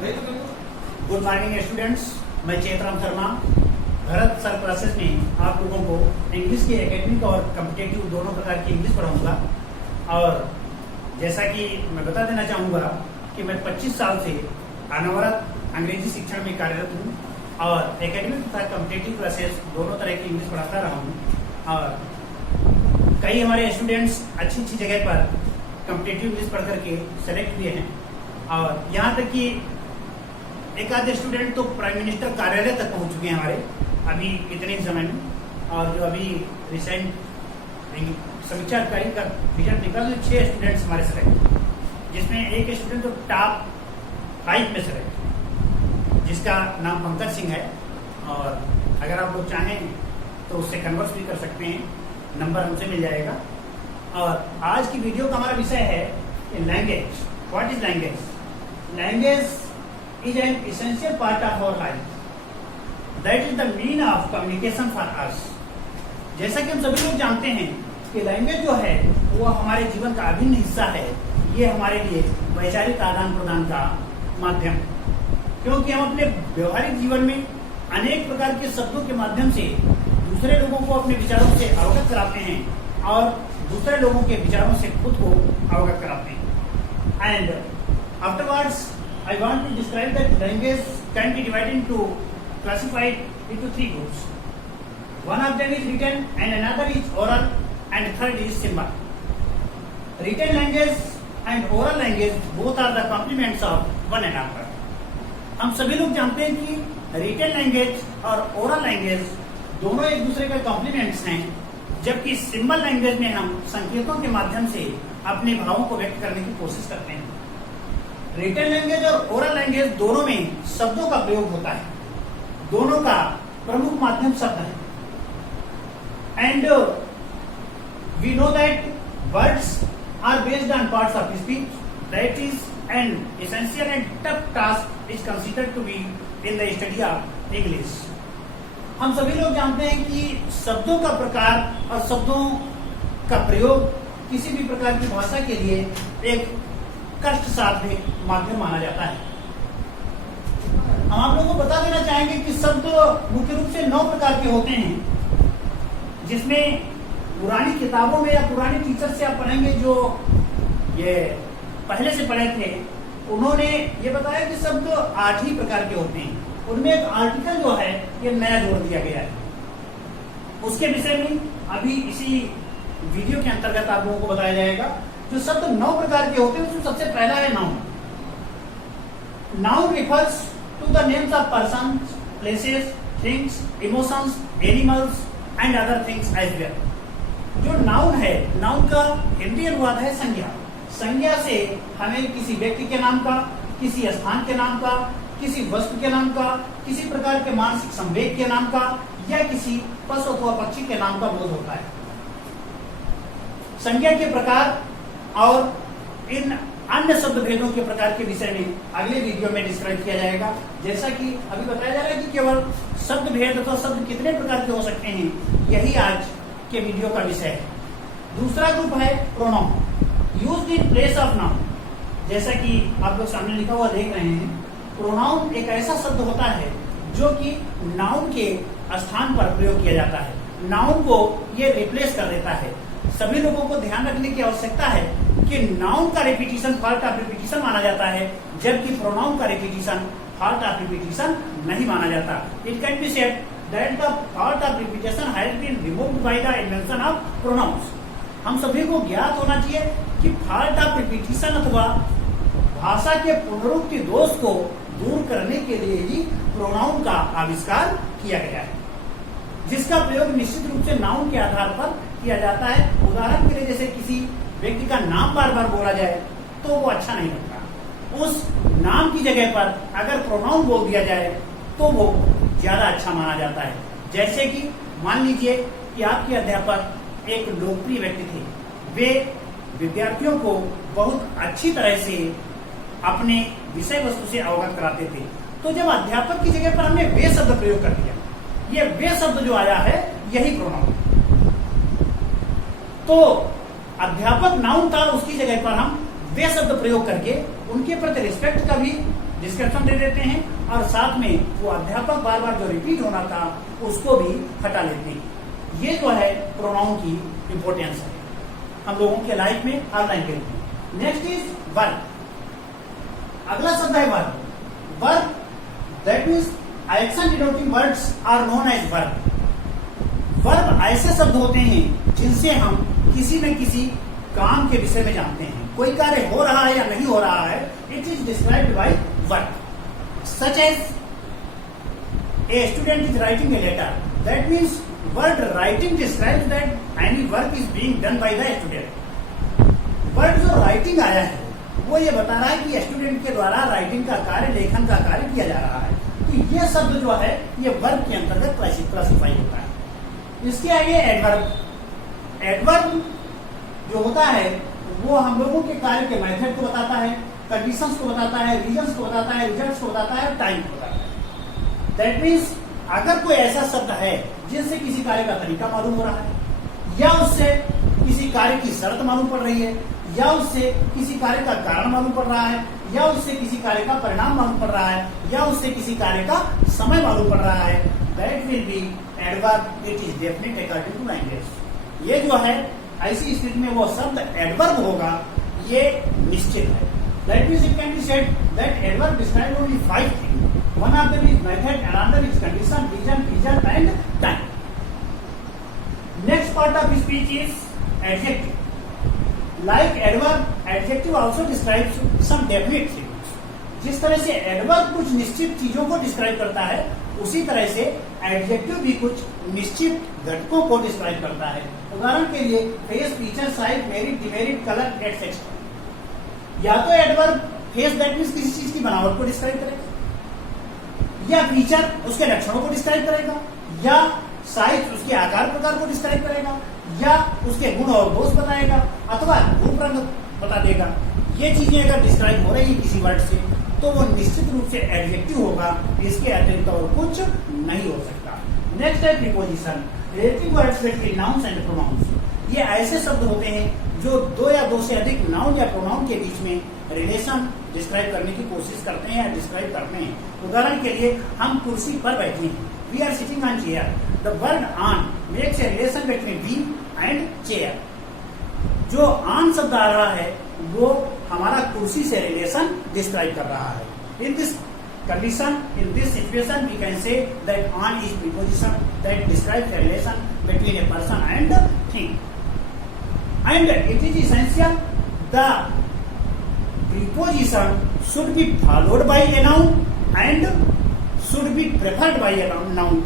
Good morning students, मैं Chetram Sharma Bharat sir classes में आप लोगों को इंग्लिश की एकेडमिक और कॉम्पिटेटिव दोनों प्रकार की इंग्लिश पढ़ाऊंगा। और जैसा कि मैं बता देना चाहूँगा कि मैं 25 साल से अनवरत अंग्रेजी शिक्षण में कार्यरत हूँ और एकेडमिक तथा कॉम्पिटेटिव क्लासेस दोनों तरह की इंग्लिश पढ़ाता रहा हूँ। और कई हमारे स्टूडेंट्स अच्छी अच्छी जगह पर कॉम्पिटेटिव इंग्लिश पढ़ करके सेलेक्ट हुए हैं और यहाँ तक कि एक आध स्टूडेंट तो प्राइम मिनिस्टर कार्यालय तक पहुंच चुके हैं हमारे अभी इतने समय में। और जो अभी रिसेंट समीक्षा अधिकारी का रिजल्ट निकला तो 6 स्टूडेंट्स हमारे सेलेक्ट, जिसमें एक स्टूडेंट तो टॉप 5 में सेलेक्ट, जिसका नाम पंकज सिंह है। और अगर आप लोग चाहें तो उससे कन्वर्स भी कर सकते हैं, नंबर हमसे मिल जाएगा। और आज की वीडियो का हमारा विषय है language. What is language? Language is an essential part of our life. That is the mean of communication for us. जैसा कि हम सभी लोग जानते हैं कि लैंग्वेज जो है वो हमारे जीवन का अभिन्न हिस्सा है। ये हमारे लिए वैचारिक आदान प्रदान का माध्यम, क्योंकि हम अपने व्यवहारिक जीवन में अनेक प्रकार के शब्दों के माध्यम से दूसरे लोगों को अपने विचारों से अवगत कराते हैं और दूसरे लोगों के विचारों से खुद को अवगत कराते हैं। And afterwards I want to describe that language can be divided into, classified into 3 groups. One of them is written and another is oral and third is symbol. Written language and oral language both are the complements of one another. हम सभी लोग जानते हैं कि written language और oral language दोनों एक दूसरे के कॉम्प्लीमेंट्स हैं, जबकि सिंबल लैंग्वेज में हम संकेतों के माध्यम से अपने भावों को व्यक्त करने की कोशिश करते हैं। रिटन लैंग्वेज और ओरल लैंग्वेज दोनों में शब्दों का प्रयोग होता है, दोनों का प्रमुख माध्यम शब्द है। And we know that words are based on parts of speech, that is an essential and tough task is considered to be in the study of English. हम सभी लोग जानते हैं कि शब्दों का प्रकार और शब्दों का प्रयोग किसी भी प्रकार की भाषा के लिए एक कष्ट साध्य माध्यम माना जाता है। हम आप लोगों को बता देना चाहेंगे कि शब्द मुख्य रूप से 9 प्रकार के होते हैं, जिसमें पुरानी किताबों में या पुराने टीचर से आप पढ़ेंगे जो ये पहले से पढ़े थे, उन्होंने ये बताया कि शब्द 8 ही प्रकार के होते हैं। उनमें एक आर्टिकल जो है ये नया जोड़ दिया गया है। उसके विषय में अभी इसी वीडियो के अंतर्गत आप लोगों को बताया जाएगा। जो शब्द 9 प्रकार के होते हैं उसमें सबसे पहला है noun. Noun refers to the names of persons, places, things, emotions, animals and other things as well. जो नाउन है, नाउन का हिंदी अनुवाद है संज्ञा। संज्ञा से हमें किसी व्यक्ति के नाम का, किसी स्थान के नाम का, किसी वस्तु के नाम का, किसी प्रकार के मानसिक संवेग के नाम का या किसी पशु अथवा पक्षी के नाम का बोध होता है। संज्ञा के प्रकार और इन अन्य शब्द भेदों के प्रकार के विषय में अगले वीडियो में डिस्क्राइब किया जाएगा। जैसा कि अभी बताया जा रहा है कि केवल शब्द भेद अथवा शब्द कितने प्रकार के हो सकते हैं, यही आज के वीडियो का विषय है। दूसरा ग्रुप है pronoun, used in place of noun. जैसा कि आप लोग सामने लिखा हुआ देख रहे हैं, प्रोनाउन एक ऐसा शब्द होता है जो कि नाउन के स्थान पर प्रयोग किया जाता है। नाउन को ये रिप्लेस कर देता है। सभी लोगों को ध्यान रखने की आवश्यकता है कि नाउन का रिपीटिशन पार्ट ऑफ रिपीटिशन माना जाता है, जबकि प्रोनाउन का रिपीटिशन पार्ट ऑफ रिपीटिशन नहीं माना जाता। It can be said that the part of repetition has been removed by the invention of pronouns. हम सभी को ज्ञात होना चाहिए कि पार्ट ऑफ रिपीटिशन अथवा भाषा के पुनरुक्ति दोष को दूर करने के लिए ही प्रोनाउन का आविष्कार किया गया है, जिसका प्रयोग निश्चित रूप से नाउन के आधार पर किया जाता है। उदाहरण के लिए जैसे किसी व्यक्ति का नाम बार बार बोला जाए तो वो अच्छा नहीं लगता। उस नाम की जगह पर अगर प्रोनाउन बोल दिया जाए तो वो ज्यादा अच्छा माना जाता है। जैसे कि मान लीजिए कि आपके अध्यापक एक लोकप्रिय व्यक्ति थे, वे विद्यार्थियों को बहुत अच्छी तरह से अपने विषय वस्तु से अवगत कराते थे। तो जब अध्यापक की जगह पर हमने वे शब्द प्रयोग कर दिया, ये वे शब्द जो आया है यही प्रोनाउन। तो अध्यापक नाउन था, उसकी जगह पर हम वे शब्द प्रयोग करके उनके प्रति रिस्पेक्ट का भी डिस्क्रिप्शन दे देते हैं और साथ में वो अध्यापक बार बार जो रिपीट होना था उसको भी हटा लेते हैं। ये जो है प्रोनाउन की इंपोर्टेंस है हम लोगों के लाइफ में, हर लैंग्वेज में। Next is verb. अगला शब्द है verb. Verb that means action denoting words are known as verb. Verb ऐसे शब्द होते हैं जिनसे हम किसी न किसी काम के विषय में जानते हैं। कोई कार्य हो रहा है या नहीं हो रहा है, it is described by verb. Such as a student is writing a letter, that means word writing describes that any work is being done by the student. Word जो राइटिंग आया है वो ये बता रहा है कि स्टूडेंट के द्वारा राइटिंग का कार्य, लेखन का कार्य किया जा रहा है। तो ये शब्द जो है ये वर्ब के अंतर्गत क्लासिफाई होता है। इसके आगे एडवर्ब। एडवर्ब जो होता है वो हम लोगों के कार्य के मेथड को बताता है, कंडीशंस को बताता है, रीजंस को बताता है, रिजल्ट्स को बताता है, टाइम को बताता है। दैट मीन्स अगर कोई ऐसा शब्द है जिनसे किसी कार्य का तरीका मालूम हो रहा है, या उससे किसी कार्य की शर्त मालूम पड़ रही है, या उससे किसी कार्य का कारण मालूम पड़ रहा है, या उससे किसी कार्य का परिणाम मालूम पड़ रहा है, या उससे किसी कार्य का समय मालूम पड़ रहा है, that will be adverb. It is definite according to language. ये जो है ऐसी स्थिति में वो शब्द एडवर्ब होगा, ये निश्चित है। That means it can be said that adverb describe only 5 things. One of them is method, another is condition, reason, result and time. Next part of speech is adjective. Like adverb, adjective also describes some definite things. जिस तरह से adverb कुछ निश्चित चीजों को describe करता है, उसी तरह से एडजेक्टिव भी कुछ निश्चित घटकों को डिस्क्राइब करता है। उदाहरण के लिए face, feature, size, merit, demerit, colour etcetera. या तो एडवर्ब फेस दैट मीन्स किसी चीज की बनावट को डिस्क्राइब करेगा, या फीचर उसके लक्षणों को डिस्क्राइब करेगा, या साइज उसके आकार प्रकार को डिस्क्राइब करेगा, या उसके गुण और दोष बताएगा, अथवा रूप रंग बता देगा। ये चीजें अगर डिस्क्राइब हो रही है किसी वर्ड से तो वो निश्चित रूप से एडजेक्टिव होगा, इसके अतिरिक्त और कुछ नहीं हो सकता। नेक्स्ट है preposition. Relative words between nouns and pronouns. ये ऐसे शब्द होते हैं जो दो या दो से अधिक नाउन या प्रोनाउन के बीच में रिलेशन डिस्क्राइब करने की कोशिश करते हैं या डिस्क्राइब करते हैं। उदाहरण के लिए हम कुर्सी पर बैठे हैं, we are sitting on chair. The word on makes a relation between we and chair. जो ऑन शब्द आ रहा है वो हमारा कुर्सी से रिलेशन डिस्क्राइब कर रहा है। In this condition, in this situation we can say that on is preposition that describes the relation between a person and a thing, and it is essential the preposition should be followed by a noun and should be preferred by a noun.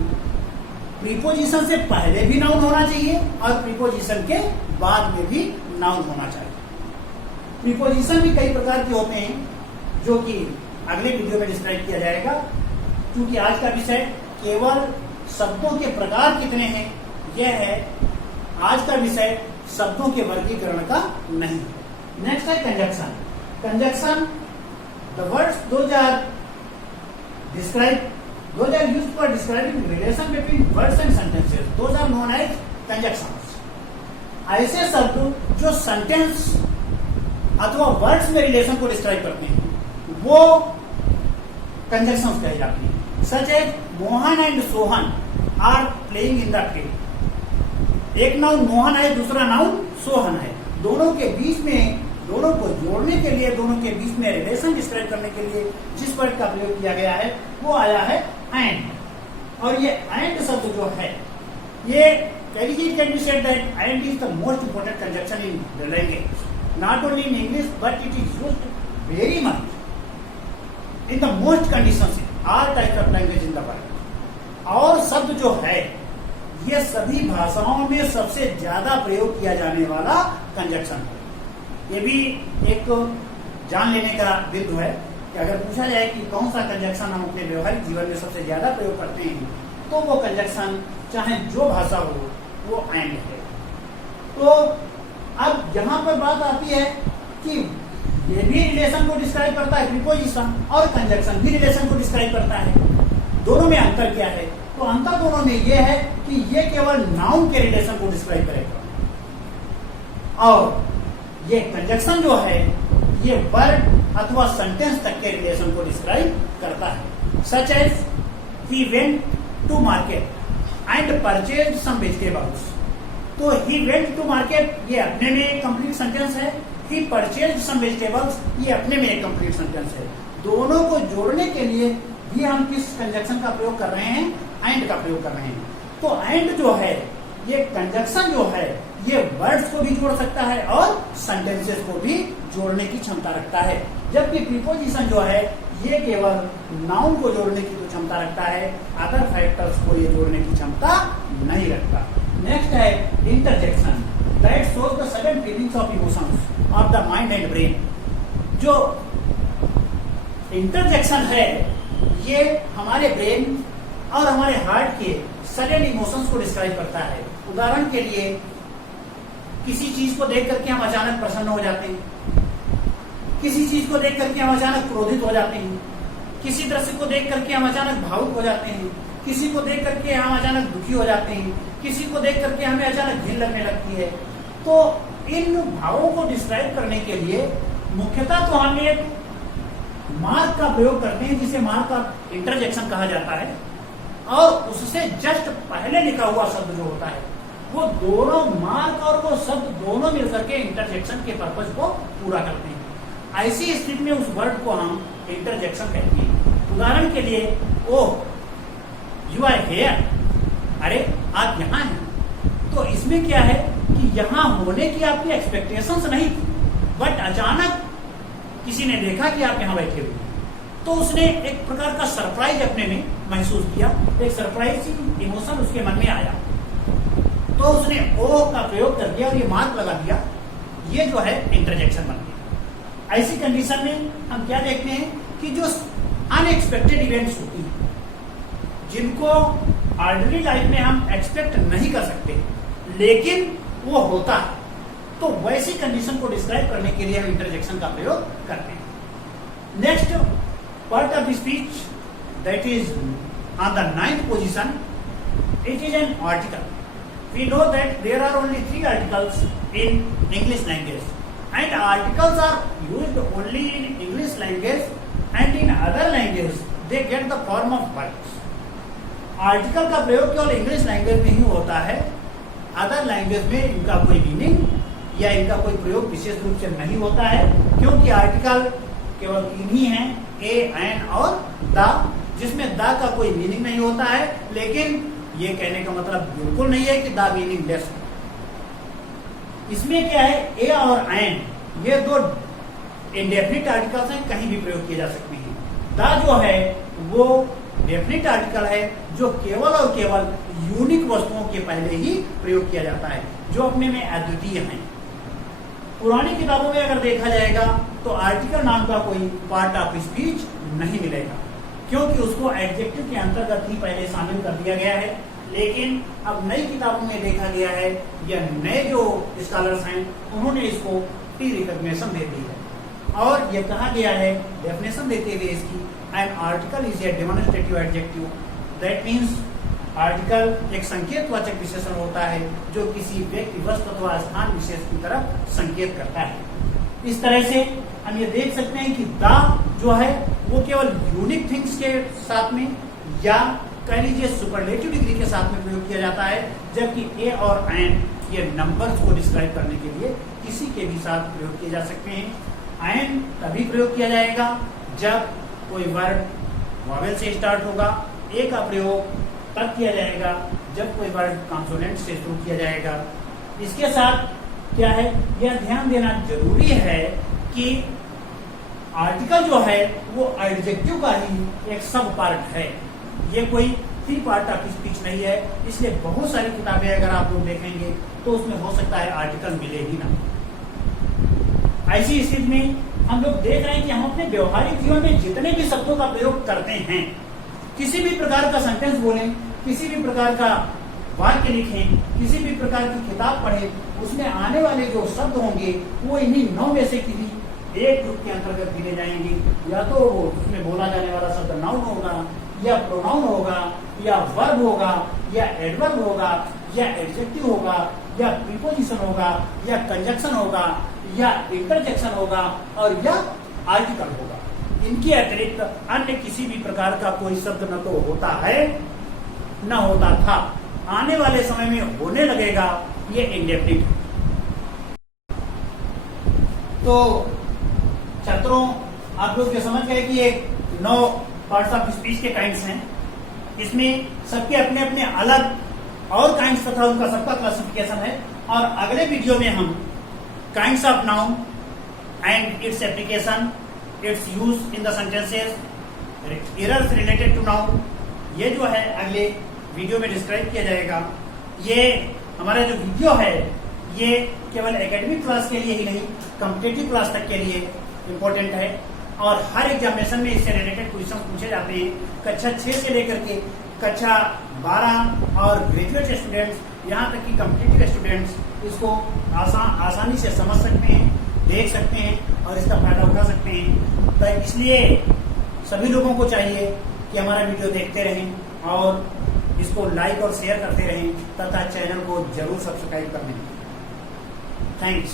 Preposition से पहले भी noun होना चाहिए और preposition के बाद में भी नाउन होना चाहिए। प्रीपोजिशन भी कई प्रकार के होते हैं जो कि अगले वीडियो में डिस्क्राइब किया जाएगा, क्योंकि आज का विषय केवल शब्दों के प्रकार कितने हैं यह है, आज का विषय शब्दों के वर्गीकरण का नहीं। नेक्स्ट है conjunction. Conjunction the words those are used for describing relation between words and sentences. Those are known as conjunctions. ऐसे शब्द जो सेंटेंस अथवा वर्ड्स में रिलेशन को डिस्क्राइब करते हैं वो कंजक्शंस कहे जाते हैं। Such as Mohan and Sohan are playing in the field. एक नाउन मोहन है, दूसरा नाउन सोहन है। दोनों के बीच में, दोनों को जोड़ने के लिए, दोनों के बीच में रिलेशन डिस्क्राइब करने के लिए जिस वर्ड का प्रयोग किया गया है वो आया है एंड। और ये एंड शब्द जो है ये can be said that and is the most important conjunction in the language, not only in English but it is used very much in the most conditions in all types of language in the world. और शब्द जो है ये सभी भाषाओं में सबसे ज्यादा प्रयोग किया जाने वाला कंजक्शन है। ये भी एक जान लेने का बिंदु है कि अगर पूछा जाए कि कौन सा कंजक्शन हम अपने व्यवहारिक जीवन में सबसे ज्यादा प्रयोग करते हैं तो वो कंजक्शन चाहे जो भाषा हो वो एंड है। तो अब यहाँ पर बात आती है कि ये भी रिलेशन को डिस्क्राइब करता है प्रीपोजिशन, और कंजक्शन भी रिलेशन को डिस्क्राइब करता है। दोनों में अंतर क्या है? तो अंतर दोनों में ये है कि ये केवल नाउन के रिलेशन को डिस्क्राइब करेगा और ये कंजक्शन जो है ये वर्ड अथवा सेंटेंस तक के रिलेशन को डिस्क्राइब करता है। Such as he went to market and purchase some vegetables. तो ही वेंट टू मार्केट ये अपने में एक कंप्लीट सेंटेंस है, ही परचेज सम वेजिटेबल्स ये अपने में एक कंप्लीट सेंटेंस है। दोनों को जोड़ने के लिए भी हम किस कंजक्शन का प्रयोग कर रहे हैं? एंड का प्रयोग कर रहे हैं। तो एंड जो है ये कंजक्शन जो है ये वर्ड्स को भी जोड़ सकता है और सेंटेंसेस को भी जोड़ने की क्षमता रखता है, जबकि प्रीपोजिशन जो है ये केवल नाउन को जोड़ने की तो क्षमता रखता है, अदर फैक्टर्स को ये जोड़ने की क्षमता नहीं रखता। नेक्स्ट है interjection, that shows the sudden feelings of emotions of the mind and brain. जो इंटरजेक्शन है ये हमारे ब्रेन और हमारे हार्ट के सडन इमोशंस को डिस्क्राइब करता है। उदाहरण के लिए किसी चीज को देख करके हम अचानक प्रसन्न हो जाते हैं, किसी चीज को देख करके हम अचानक क्रोधित हो जाते हैं, किसी दृश्य को देख करके हम अचानक भावुक हो जाते हैं, किसी को देख करके हम अचानक दुखी हो जाते हैं, किसी को देख करके हमें अचानक घिन लगने लगती है। तो इन भावों को डिस्क्राइब करने के लिए मुख्यतः तो हम एक मार्क का प्रयोग करते हैं जिसे मार्क का इंटरजेक्शन कहा जाता है, और उससे जस्ट पहले लिखा हुआ शब्द जो होता है वो दोनों मार्क और वो शब्द दोनों मिलकर के इंटरजेक्शन के पर्पज को पूरा करते हैं। ऐसी स्थिति में उस वर्ड को हम इंटरजेक्शन कहते हैं। उदाहरण के लिए ओह यू आर हियर, अरे आप यहाँ हैं। तो इसमें क्या है कि यहाँ होने की आपकी एक्सपेक्टेशंस नहीं थी, बट अचानक किसी ने देखा कि आप यहाँ बैठे हुए, तो उसने एक प्रकार का सरप्राइज अपने में महसूस किया, एक सरप्राइजिंग इमोशन उसके मन में आया, तो उसने ओ का प्रयोग कर दिया और ये मार्क लगा दिया, ये जो है इंटरजेक्शन बन गया। ऐसी कंडीशन में हम क्या देखते हैं कि जो अनएक्सपेक्टेड इवेंट्स होती हैं जिनको ऑर्डिनरी लाइफ में हम एक्सपेक्ट नहीं कर सकते लेकिन वो होता है, तो वैसी कंडीशन को डिस्क्राइब करने के लिए हम इंटरजेक्शन का प्रयोग करते हैं। Next part of the speech that is on the 9th position, it is an article. We know that there are only 3 articles in English language, and articles are used only in English language, and in other language they get the form of words. Article का प्रयोग केवल English language में ही होता है, other language में इनका कोई meaning या इनका कोई प्रयोग विशेष रूप से नहीं होता है, क्योंकि आर्टिकल केवल 3 ही हैं, ए, एन और द, जिसमें द का कोई मीनिंग नहीं होता है। लेकिन ये कहने का मतलब बिल्कुल नहीं है कि द मीनिंगलेस। इसमें क्या है, ए और एन ये 2 इंडेफिनिट आर्टिकल्स हैं, कहीं भी प्रयोग किए जा सकते हैं। द जो है वो डेफिनिट आर्टिकल है जो केवल और केवल यूनिक वस्तुओं के पहले ही प्रयोग किया जाता है, जो अपने में अद्वितीय हैं। पुरानी किताबों में अगर देखा जाएगा तो आर्टिकल नाम का कोई पार्ट ऑफ स्पीच नहीं मिलेगा, क्योंकि उसको एडजेक्टिव के अंतर्गत ही पहले शामिल कर दिया गया है। लेकिन अब नई किताबों में देखा गया है या नए जो स्कॉलर्स हैं उन्होंने इसको प्री रिकॉग्निशन दे दी है, और ये कहा गया है डेफिनेशन देते हुए इसकी, an article is a demonstrative adjective, that means article एक संकेतवाचक विशेषण होता है जो किसी व्यक्ति, वस्तु अथवा स्थान विशेष की तरफ संकेत करता है। इस तरह से हम ये देख सकते हैं कि द जो है वो केवल यूनिक थिंग्स के साथ में या कह लीजिए सुपरलेटिव डिग्री के साथ में प्रयोग किया जाता है, जबकि ए और एन ये नंबर्स को डिस्क्राइब करने के लिए किसी के भी साथ प्रयोग किए जा सकते हैं। एन तभी प्रयोग किया जाएगा जब कोई वर्ड वॉवेल से स्टार्ट होगा, ए का प्रयोग तब किया जाएगा जब कोई वर्ड कॉन्सोनेंट से शुरू किया जाएगा। इसके साथ क्या है, यह ध्यान देना जरूरी है कि आर्टिकल जो है वो एडजेक्टिव का ही एक सब पार्ट है, ये कोई 3 पार्ट ऑफ स्पीच नहीं है। इसलिए बहुत सारी किताबें अगर आप लोग देखेंगे तो उसमें हो सकता है आर्टिकल मिले ही ना। ऐसी स्थिति में हम लोग देख रहे हैं कि हम अपने व्यवहारिक जीवन में जितने भी शब्दों का प्रयोग करते हैं, किसी भी प्रकार का सेंटेंस बोलें, किसी भी प्रकार का वाक्य लिखें, किसी भी प्रकार की किताब पढ़ें, उसमें आने वाले जो शब्द होंगे वो इन्हीं 9 में से किसी एक ग्रुप के अंतर्गत गिने जाएंगे। या तो उसमें बोला जाने वाला शब्द नाउन होगा, या प्रोनाउन होगा, या वर्ब होगा, या एडवर्ब होगा, या एडजेक्टिव होगा, या प्रीपोजिशन होगा, या कंजक्शन होगा, या इंटरजेक्शन होगा, और या आर्टिकल होगा। इनके अतिरिक्त अन्य किसी भी प्रकार का कोई शब्द न तो होता है न होता था, आने वाले समय में होने लगेगा, ये इंडेफिनिट है। तो छात्रों, आप लोग जो समझ गए कि ये 9 पार्ट्स ऑफ स्पीच के काइंड्स हैं, इसमें सबके अपने अपने अलग और काइंड्स तथा उनका सबका क्लासिफिकेशन है। और अगले वीडियो में हम kinds of noun and its application, its use in the sentences, errors related to noun, ये जो है अगले वीडियो में डिस्क्राइब किया जाएगा। ये हमारा जो वीडियो है ये केवल एकेडमिक क्लास के लिए ही नहीं, कॉम्पिटिटिव क्लास तक के लिए इम्पोर्टेंट है। और हर एग्जामिनेशन में इससे रिलेटेड क्वेश्चन पूछे जाते हैं। कक्षा 6 से लेकर के कक्षा 12 और ग्रेजुएट स्टूडेंट्स, यहाँ तक कि कॉम्पिटिटिव स्टूडेंट्स इसको आसानी से समझ सकते हैं, देख सकते हैं और इसका फायदा उठा सकते हैं। तो इसलिए सभी लोगों को चाहिए कि हमारा वीडियो देखते रहें और इसको लाइक और शेयर करते रहें तथा चैनल को जरूर सब्सक्राइब कर लें। थैंक्स।